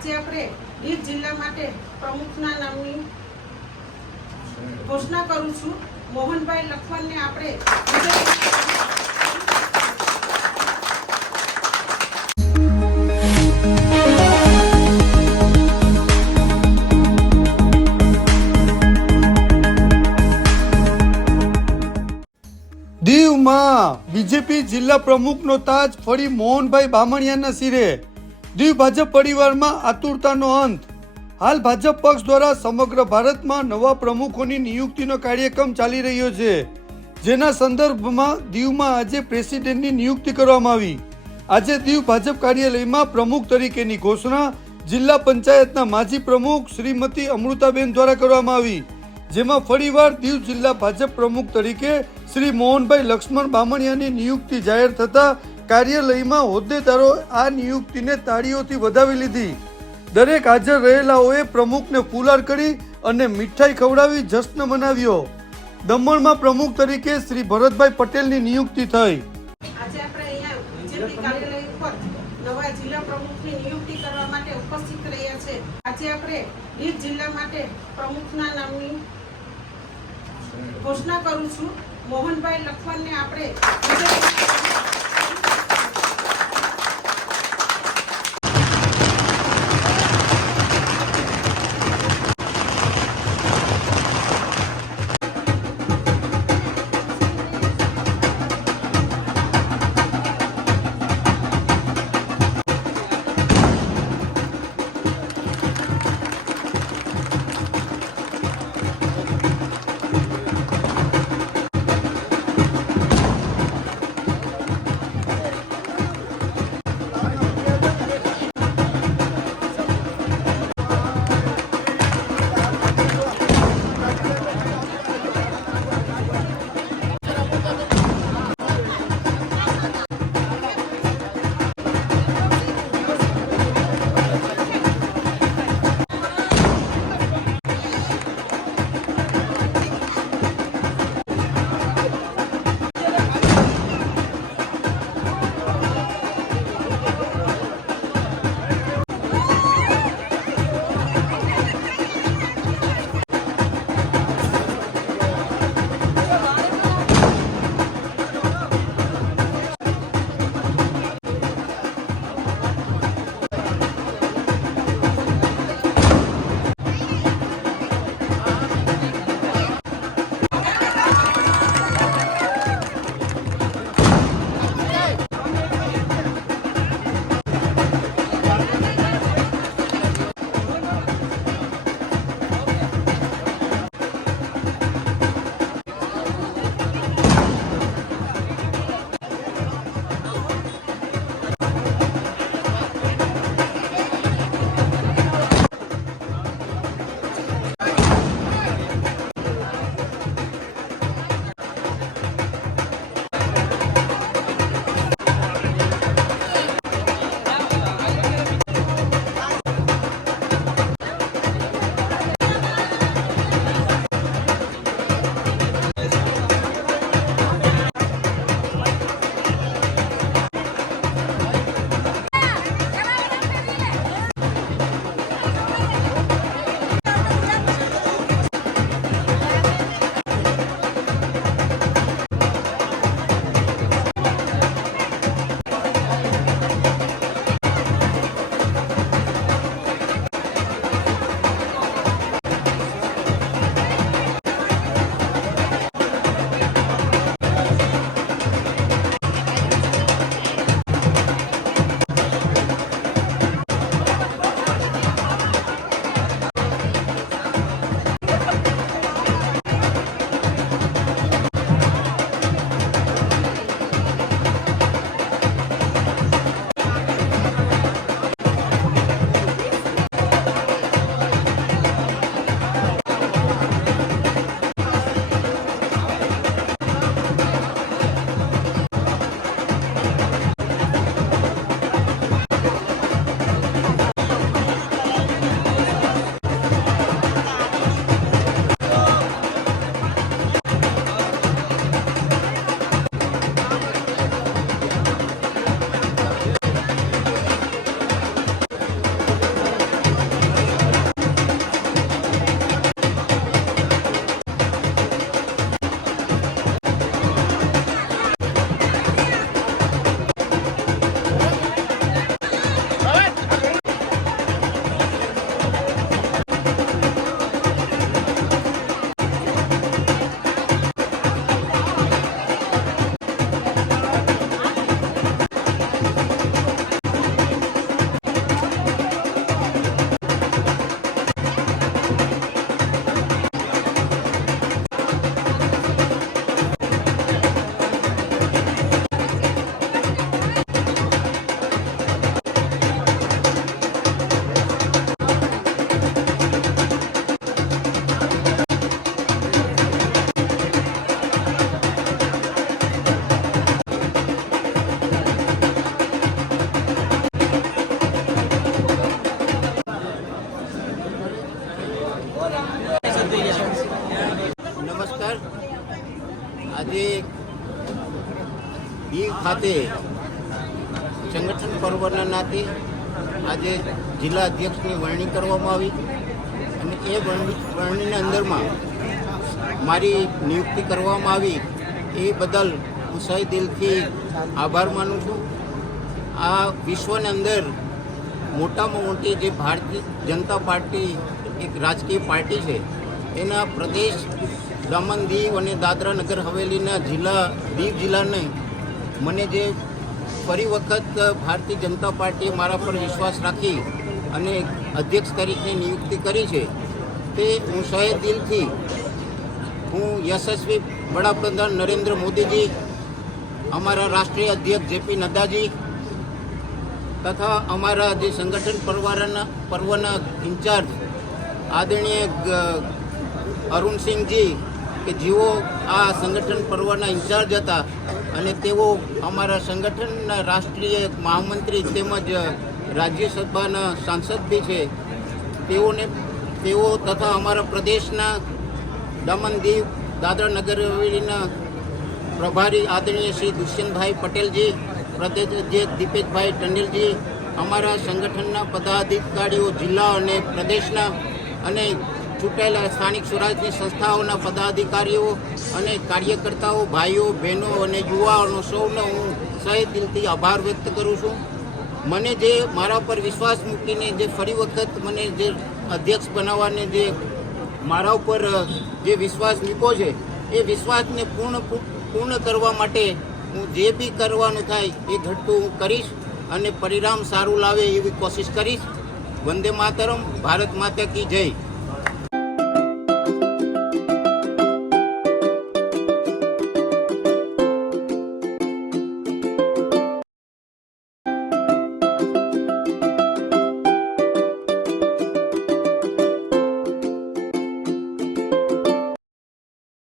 આજે આપણે ગીર જિલ્લા માટે પ્રમુખના નામની ઘોષણા કરું છું। મોહનભાઈ લખવાને આપણે દીવમાં બીજેપી જિલ્લા પ્રમુખનો તાજ ફરી મોહનભાઈ બામણિયાના શિરે। દીવ ભાજપ પરિવારમાં આતુરતાનો અંત। હાલ ભાજપ પક્ષ દ્વારા સમગ્ર ભારતમાં નવા પ્રમુખોની નિયુક્તિનો કાર્યક્રમ ચાલી રહ્યો છે, જેના સંદર્ભમાં દીવમાં આજે પ્રેસિડેન્ટની નિયુક્તિ કરવામાં આવી। આજે દીવ ભાજપ કાર્યાલયમાં પ્રમુખ તરીકેની ઘોષણા જિલ્લા પંચાયતના માજી પ્રમુખ શ્રીમતી અમૃતાબેન દ્વારા કરવામાં આવી, જેમાં ફરીવાર દીવ જિલ્લા ભાજપ પ્રમુખ તરીકે શ્રી મોહનભાઈ લક્ષ્મણ બામણિયાની નિયુક્તિ જાહેર થતા કાર્યાલયમાં હોદ્દેદારો આ નિયુક્તિને તાળીઓથી વધાવી લીધી। દરેક હાજર રહેલાઓએ પ્રમુખને ફુલાર કરી અને મીઠાઈ ખવડાવી જશ્ન મનાવ્યો। દમણમાં પ્રમુખ તરીકે શ્રી ભરતભાઈ પટેલની નિયુક્તિ થઈ। આજે આપણે અહીંયા બીજેપી કાર્યાલય ઉપર નવા જિલ્લા પ્રમુખની નિયુક્તિ કરવા માટે ઉપસ્થિત રહ્યા છે। આજે આપણે ગીર જિલ્લા માટે પ્રમુખના નામની ઘોષણા કરું છું। મોહનભાઈ લખવાને આપણે ખાતે સંગઠન પર્વના નાતે આજે જિલ્લા અધ્યક્ષની વરણી કરવામાં આવી અને એ વરણીના અંદરમાં મારી નિયુક્તિ કરવામાં આવી એ બદલ હું સહી દિલથી આભાર માનું છું. આ વિશ્વની અંદર મોટામાં મોટી જે ભારતીય જનતા પાર્ટી એક રાજકીય પાર્ટી છે એના પ્રદેશ દમણ દીવ અને દાદરા નગર હવેલીના જિલ્લા દીવ જિલ્લાને મને જે ફરી વખત ભારતીય જનતા પાર્ટીએ મારા પર વિશ્વાસ રાખી અને અધ્યક્ષ તરીકે નિયુક્તિ કરી છે તે હું સહે દિલથી હું યશસ્વી વડાપ્રધાન નરેન્દ્ર મોદીજી, અમારા રાષ્ટ્રીય અધ્યક્ષ જેપી નડ્ડાજી તથા અમારા જે સંગઠન પર્વના ઇન્ચાર્જ આદરણીય અરુણસિંહજી કે જેઓ આ સંગઠન પર્વના ઇન્ચાર્જ હતા અને તેઓ અમારા સંગઠનના રાષ્ટ્રીય મહામંત્રી તેમજ રાજ્યસભાના સાંસદ બી છે, તેઓ તથા અમારા પ્રદેશના દમણ દીવ દાદરા નગર હવેલીના પ્રભારી આદરણીય શ્રી દુષ્યંતભાઈ પટેલજી, પ્રદેશ અધ્યક્ષ દીપેશભાઈ ટંડેલજી, અમારા સંગઠનના પદાધિકારીઓ જિલ્લા અને પ્રદેશના અને ચૂંટાયેલા સ્થાનિક સ્વરાજની સંસ્થાઓના પદાધિકારીઓ અને કાર્યકર્તાઓ, ભાઈઓ બહેનો અને યુવાઓનો સૌનો હું સહે દિલથી આભાર વ્યક્ત કરું છું. મને જે મારા પર વિશ્વાસ મૂકીને જે ફરી વખત મને જે અધ્યક્ષ બનાવવાને જે મારા ઉપર જે વિશ્વાસ મૂક્યો છે એ વિશ્વાસને પૂર્ણ કરવા માટે હું જે બી કરવાનું થાય એ ઘટતું હું કરીશ અને પરિણામ સારું લાવે એવી કોશિશ કરીશ. વંદે માતરમ. ભારત માતા કી જય.